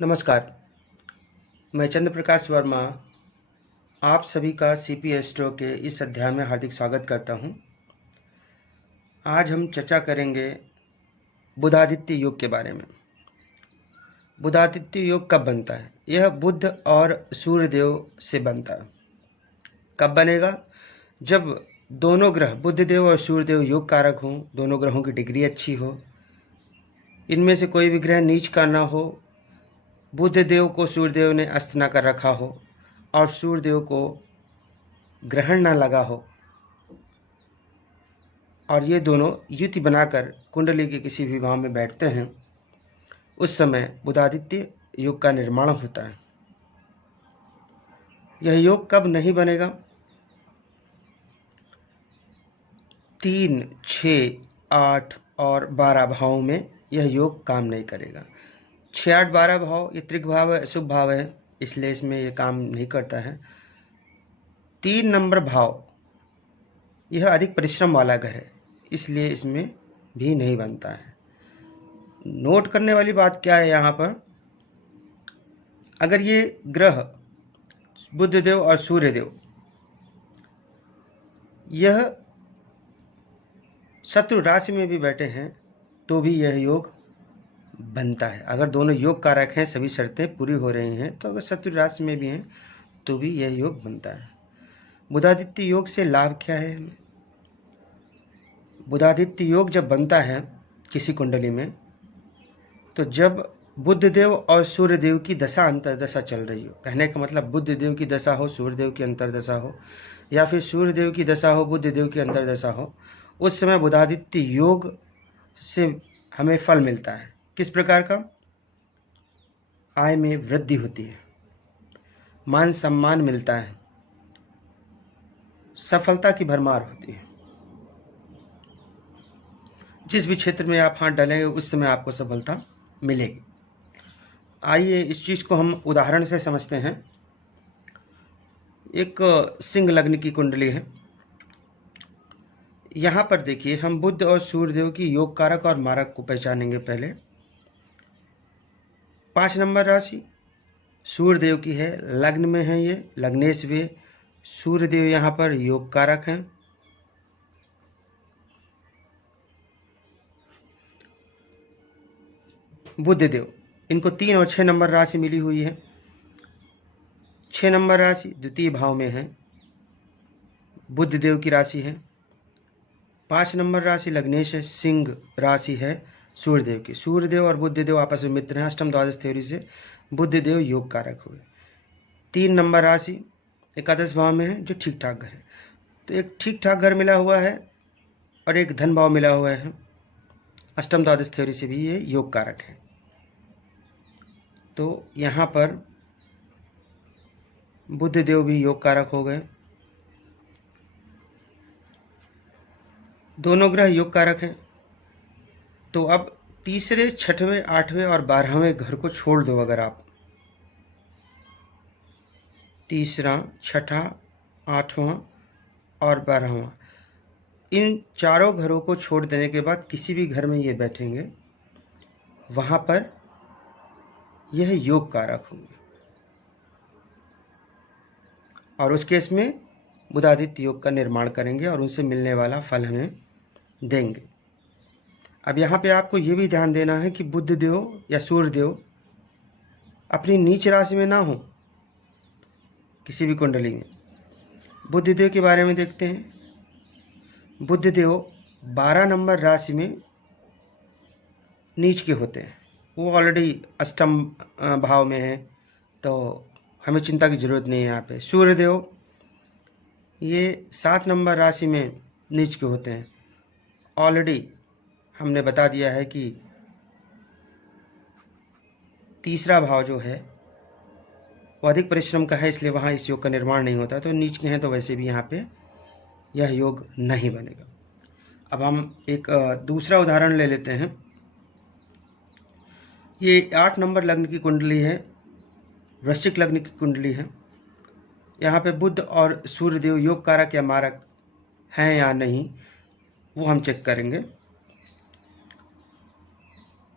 नमस्कार, मैं चंद्र प्रकाश वर्मा आप सभी का सीपी एस्ट्रो के इस अध्याय में हार्दिक स्वागत करता हूं। आज हम चर्चा करेंगे बुधादित्य योग के बारे में। बुधादित्य योग कब बनता है? यह बुध और सूर्यदेव से बनता है। कब बनेगा? जब दोनों ग्रह बुधदेव और सूर्यदेव योग कारक हों, दोनों ग्रहों की डिग्री अच्छी हो, इनमें से कोई भी ग्रह नीच का ना हो, बुधदेव को सूर्यदेव ने अस्त न कर रखा हो और सूर्यदेव को ग्रहण न लगा हो और ये दोनों युति बनाकर कुंडली के किसी भी भाव में बैठते हैं, उस समय बुधादित्य योग का निर्माण होता है। यह योग कब नहीं बनेगा? 3, 6, 8 और 12 भावों में यह योग काम नहीं करेगा। 6, 8, 12 भाव ये त्रिक भाव है, शुभ भाव है, इसलिए इसमें ये काम नहीं करता है। 3 नंबर भाव यह अधिक परिश्रम वाला घर है, इसलिए इसमें भी नहीं बनता है। नोट करने वाली बात क्या है यहाँ पर? अगर ये ग्रह बुधदेव और सूर्यदेव यह शत्रु राशि में भी बैठे हैं तो भी यह योग बनता है। अगर दोनों योग कारक हैं, सभी शर्तें पूरी हो रही हैं, तो अगर शत्रु राशि में भी हैं तो भी यह योग बनता है। बुधादित्य योग से लाभ क्या है हमें? बुधादित्य योग जब बनता है किसी कुंडली में, तो जब बुधदेव और सूर्यदेव की दशा अंतर्दशा चल रही हो, कहने का मतलब बुधदेव की दशा हो, सूर्यदेव की अंतर्दशा हो, या फिर सूर्यदेव की दशा हो, बुधदेव की अंतर्दशा हो, उस समय बुधादित्य योग से हमें फल मिलता है। किस प्रकार का? आय में वृद्धि होती है, मान सम्मान मिलता है, सफलता की भरमार होती है। जिस भी क्षेत्र में आप हाथ डालेंगे उस समय आपको सफलता मिलेगी। आइए इस चीज को हम उदाहरण से समझते हैं। एक सिंह लग्न की कुंडली है। यहाँ पर देखिए, हम बुध और सूर्यदेव की योग कारक और मारक को पहचानेंगे। पहले 5 नंबर राशि सूर्यदेव की है, लग्न में है, ये लग्नेश भी है। सूर्यदेव यहाँ पर योग कारक हैं। बुधदेव, इनको 3 और 6 नंबर राशि मिली हुई है। 6 नंबर राशि द्वितीय भाव में है, बुधदेव की राशि है। 5 नंबर राशि लग्नेश है, सिंह राशि है सूर्यदेव की। सूर्यदेव और बुधदेव आपस में मित्र हैं। अष्टम द्वादश थ्योरी से बुधदेव योग कारक हुए। 3 नंबर राशि एकादश भाव में है, जो ठीक ठाक घर है। तो एक ठीक ठाक घर मिला हुआ है और एक धन भाव मिला हुआ है। अष्टम द्वादश थ्योरी से भी ये योग कारक है। तो यहाँ पर बुधदेव भी योग कारक हो गए। दोनों ग्रह योग कारक हैं। तो अब तीसरे, छठवें, 8वें और 12वें घर को छोड़ दो। अगर आप तीसरा, छठा, 8वां और 12वां, इन चारों घरों को छोड़ देने के बाद किसी भी घर में ये बैठेंगे, वहां पर यह योग कारक होंगे और उस केस में बुधादित्य योग का निर्माण करेंगे और उनसे मिलने वाला फल हमें देंगे। अब यहाँ पे आपको ये भी ध्यान देना है कि बुधदेव या सूर्यदेव अपनी नीच राशि में ना हो किसी भी कुंडली में। बुधदेव के बारे में देखते हैं। बुधदेव 12 नंबर राशि में नीच के होते हैं। वो ऑलरेडी अष्टम भाव में है, तो हमें चिंता की जरूरत नहीं है यहाँ पे। सूर्यदेव ये 7 नंबर राशि में नीच के होते हैं। ऑलरेडी हमने बता दिया है कि तीसरा भाव जो है वो अधिक परिश्रम का है, इसलिए वहाँ इस योग का निर्माण नहीं होता। तो नीच के हैं तो वैसे भी यहाँ पे यह योग नहीं बनेगा। अब हम एक दूसरा उदाहरण ले लेते हैं। ये 8 नंबर लग्न की कुंडली है, वृश्चिक लग्न की कुंडली है। यहाँ पे बुध और सूर्यदेव योग कारक या मारक हैं या नहीं, वो हम चेक करेंगे।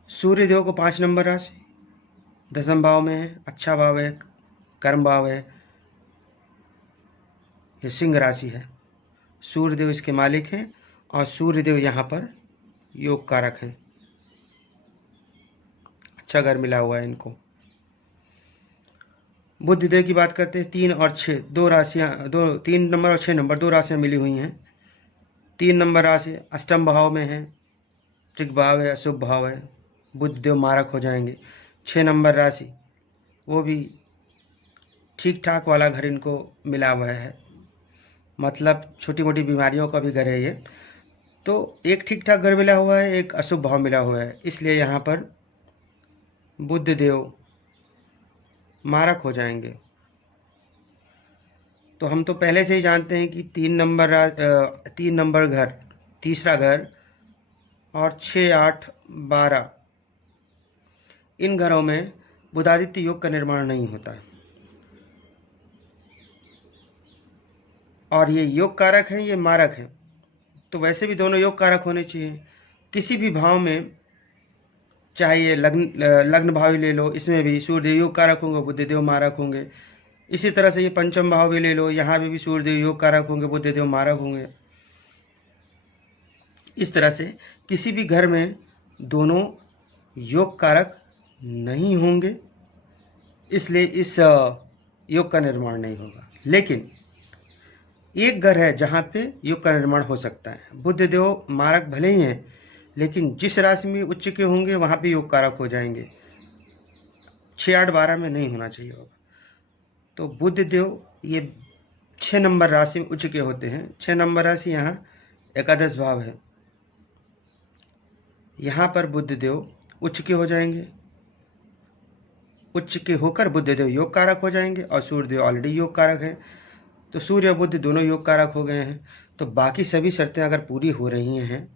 सूर्यदेव को 5 नंबर राशि, दसम भाव में है, अच्छा भाव है, कर्म भाव है, ये सिंह राशि है। सूर्यदेव इसके मालिक हैं और सूर्यदेव यहाँ पर योग कारक हैं। अच्छा घर मिला हुआ है इनको। बुधदेव की बात करते हैं। 3 और 6 दो राशियाँ, 3 नंबर और 6 नंबर 2 राशियाँ मिली हुई हैं। 3 नंबर राशि अष्टम भाव में है, त्रिक भाव है, अशुभ भाव है, बुधदेव मारक हो जाएंगे। 6 नंबर राशि वो भी ठीक ठाक वाला घर इनको मिला हुआ है, मतलब छोटी मोटी बीमारियों का भी घर है ये। तो एक ठीक ठाक घर मिला हुआ है, एक अशुभ भाव मिला हुआ है, इसलिए यहाँ पर बुधदेव मारक हो जाएंगे। तो हम तो पहले से ही जानते हैं कि 3 नंबर घर, तीसरा घर और 6, 8, 12 इन घरों में बुधादित्य योग का निर्माण नहीं होता है। और ये योग कारक है, ये मारक है, तो वैसे भी दोनों योग कारक होने चाहिए। किसी भी भाव में, चाहे ये लग्न भाव ही ले लो, इसमें भी सूर्यदेव योग कारक होंगे, बुधदेव मारक होंगे। इसी तरह से ये पंचम भाव भी ले लो, यहाँ भी सूर्यदेव योग कारक होंगे, बुधदेव मारक होंगे। इस तरह से किसी भी घर में दोनों योग कारक नहीं होंगे, इसलिए इस योग का निर्माण नहीं होगा। लेकिन एक घर है जहाँ पे योग का निर्माण हो सकता है। बुधदेव मारक भले ही हैं, लेकिन जिस राशि में उच्च के होंगे वहाँ पे योग कारक हो जाएंगे। 6, 8, 12 में नहीं होना चाहिए होगा। तो बुधदेव ये 6 नंबर राशि में उच्च के होते हैं। 6 नंबर राशि यहाँ एकादश भाव है, यहाँ पर बुधदेव उच्च के हो जाएंगे। उच्च के होकर बुधदेव योग कारक हो जाएंगे और सूर्यदेव ऑलरेडी योग कारक हैं, तो सूर्य और बुध दोनों योग कारक हो गए हैं। तो बाकी सभी शर्तें अगर पूरी हो रही हैं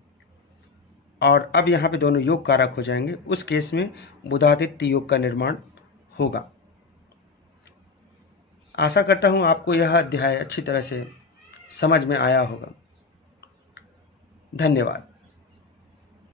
और अब यहाँ पे दोनों योग कारक हो जाएंगे, उस केस में बुधादित्य योग का निर्माण होगा। आशा करता हूँ आपको यह अध्याय अच्छी तरह से समझ में आया होगा। धन्यवाद।